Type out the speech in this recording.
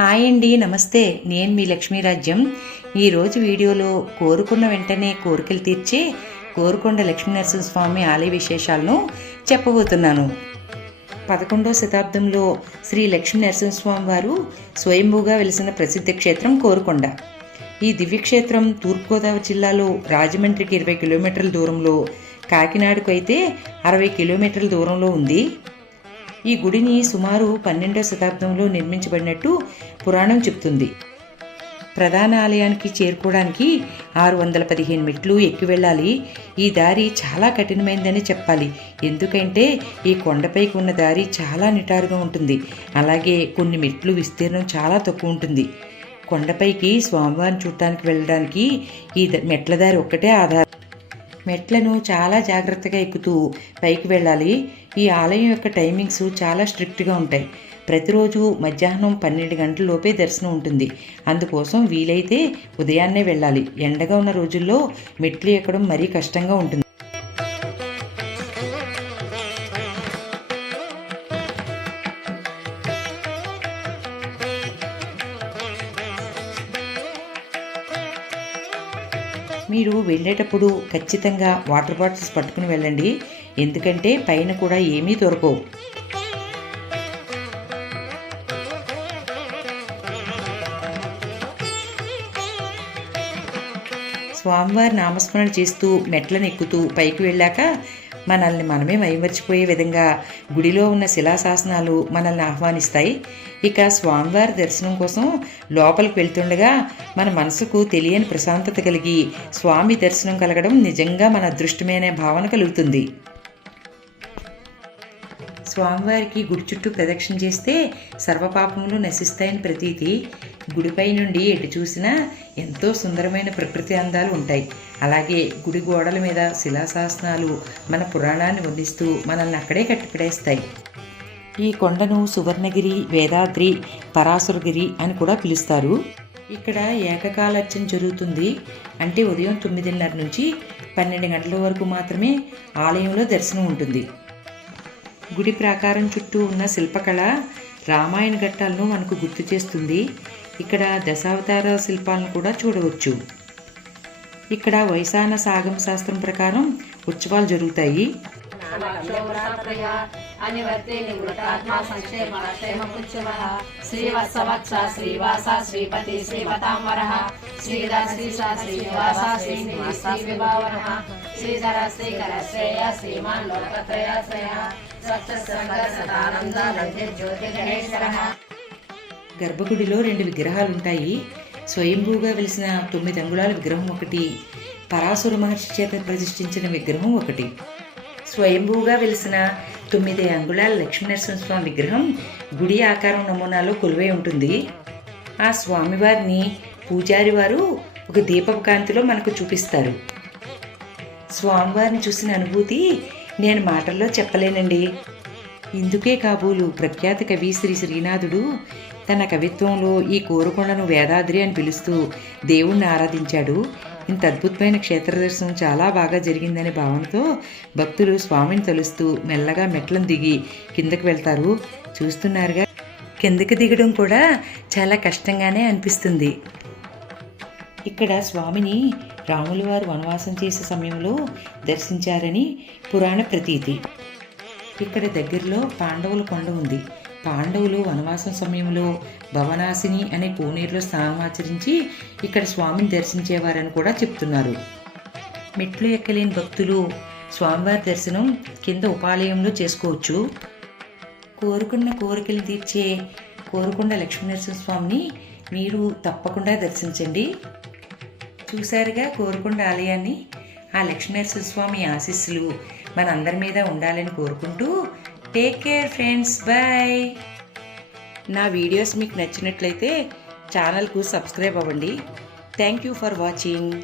Hi అండి నమస్తే. నేను మీ లక్ష్మీరాజ్యం ఈరోజు వీడియోలో కోరుకున్న వెంటనే కోరికలు తీర్చే కోరుకొండ లక్ష్మీ నరసింహస్వామి ఆలయ విశేషాలను చెప్పబోతున్నాను. పదకొండవ శతాబ్దంలో శ్రీ లక్ష్మీ నరసింహస్వామి వారు స్వయంభూగా వెలిసిన ప్రసిద్ధ క్షేత్రం కోరుకొండ. ఈ దివ్యక్షేత్రం తూర్పుగోదావరి జిల్లాలో రాజమండ్రికి ఇరవై కిలోమీటర్ల దూరంలో కాకినాడకు అయితే అరవై కిలోమీటర్ల దూరంలో ఉంది. ఈ గుడిని సుమారు పన్నెండవ శతాబ్దంలో నిర్మించబడినట్టు పురాణం చెప్తుంది ప్రధాన ఆలయానికి చేరుకోవడానికి ఆరు వందల పదిహేను మెట్లు ఎక్కి వెళ్ళాలి. ఈ దారి చాలా కఠినమైందని చెప్పాలి. ఎందుకంటే ఈ కొండపైకి ఉన్న దారి చాలా నిటారుగా ఉంటుంది. అలాగే కొన్ని మెట్లు విస్తీర్ణం చాలా తక్కువ ఉంటుంది. కొండపైకి స్వామివారిని చూడటానికి వెళ్ళడానికి ఈ మెట్ల దారి ఒక్కటే ఆధారం. మెట్లను చాలా జాగ్రత్తగా ఎక్కుతూ పైకి వెళ్ళాలి. ఈ ఆలయం యొక్క టైమింగ్స్ చాలా స్ట్రిక్ట్గా ఉంటాయి. ప్రతిరోజు మధ్యాహ్నం పన్నెండు గంటల లోపే దర్శనం ఉంటుంది. అందుకోసం వీలైతే ఉదయాన్నే వెళ్ళాలి. ఎండగా ఉన్న రోజుల్లో మెట్లు ఎక్కడం మరీ కష్టంగా ఉంటుంది. మీరు వెళ్ళేటప్పుడు ఖచ్చితంగా వాటర్ బాటిల్స్ పట్టుకుని వెళ్ళండి. ఎందుకంటే పైన కూడా ఏమీ దొరకవు. స్వామివారి నామస్మరణ చేస్తూ మెట్లను ఎక్కుతూ పైకి వెళ్ళాక మనల్ని మనమే మైమర్చిపోయే విధంగా గుడిలో ఉన్న శిలాశాసనాలు మనల్ని ఆహ్వానిస్తాయి. ఇక స్వామివారి దర్శనం కోసం లోపలికి వెళ్తుండగా మన మనసుకు తెలియని ప్రశాంతత కలిగి స్వామి దర్శనం కలగడం నిజంగా మన అదృష్టమైన భావన కలుగుతుంది. స్వామివారికి గుడి చుట్టూ ప్రదక్షిణ చేస్తే సర్వపాపములు నశిస్తాయని ప్రతీతి. గుడిపై నుండి ఎటు చూసినా ఎంతో సుందరమైన ప్రకృతి అందాలు ఉంటాయి. అలాగే గుడి గోడల మీద శిలాశాసనాలు మన పురాణాన్ని వర్ణిస్తూ మనల్ని అక్కడే కట్టిపడేస్తాయి. ఈ కొండను సువర్ణగిరి వేదాద్రి పరాశురగిరి అని కూడా పిలుస్తారు. ఇక్కడ ఏకకాలర్చన జరుగుతుంది. అంటే ఉదయం తొమ్మిదిన్నర నుంచి పన్నెండు గంటల వరకు మాత్రమే ఆలయంలో దర్శనం ఉంటుంది. గుడి ప్రాకారం చుట్టూ ఉన్న శిల్పకళ రామాయణ ఘట్టాలను మనకు గుర్తు చేస్తుంది. ఇక్కడ దశావతార శిల్పాలను కూడా చూడవచ్చు. ఇక్కడ వైశాన సాగం శాస్త్రం ప్రకారం ఉత్సవాలు జరుగుతాయి. శ్రీవాస శ్రీధర శ్రీకర శ్రేయ శ్రీమాన్ గర్భగుడిలో రెండు విగ్రహాలు ఉంటాయి స్వయంభూగా వెలిసిన తొమ్మిది అంగుళాల విగ్రహం ఒకటి పరాశుర మహర్షి చేత ప్రతిష్ఠించిన విగ్రహం ఒకటి. స్వయంభూగా వెలిసిన తొమ్మిది అంగుళాల లక్ష్మీనరసింహస్వామి విగ్రహం గుడి ఆకారం నమూనాలో కొలువై ఉంటుంది. ఆ స్వామివారిని పూజారి వారు ఒక దీపకాంతిలో మనకు చూపిస్తారు. స్వామివారిని చూసిన అనుభూతి నేను మాటల్లో చెప్పలేనండి. ఇందుకే కాబూలు ప్రఖ్యాత కవి శ్రీ శ్రీనాథుడు తన కవిత్వంలో ఈ కోరుకొండను వేదాద్రి అని పిలుస్తూ దేవుణ్ణి ఆరాధించాడు. ఇంత అద్భుతమైన క్షేత్ర దర్శనం చాలా బాగా జరిగిందనే భావనతో భక్తులు స్వామిని తలుస్తూ మెల్లగా మెట్లను దిగి కిందకు వెళ్తారు. చూస్తున్నారుగా కిందకి దిగడం కూడా చాలా కష్టంగానే అనిపిస్తుంది. ఇక్కడ స్వామిని రాములవారు వనవాసం చేసే సమయంలో దర్శించారని పురాణ ప్రతీతి. ఇక్కడ దగ్గరలో పాండవుల కొండ ఉంది. పాండవులు వనవాసం సమయంలో భవనాశిని అనే కోనేరులో స్నానమాచరించి ఇక్కడ స్వామిని దర్శించేవారని కూడా చెప్తున్నారు. మెట్లు ఎక్కలేని భక్తులు స్వామివారి దర్శనం కింద ఉపాలయంలో చేసుకోవచ్చు. కోరుకున్న కోరికలు తీర్చే కోరుకొండ లక్ష్మీనరసింహస్వామిని మీరు తప్పకుండా దర్శించండి. చూశారుగా కోరుకొండ ఆలయాన్ని ఆ లక్ష్మీనరసింహస్వామి ఆశీస్సులు మనందరి మీద ఉండాలని కోరుకుంటూ టేక్ కేర్ ఫ్రెండ్స్ బాయ్ నా వీడియోస్ మీకు నచ్చినట్లయితే ఛానల్కు సబ్స్క్రైబ్ అవ్వండి. Thank you for watching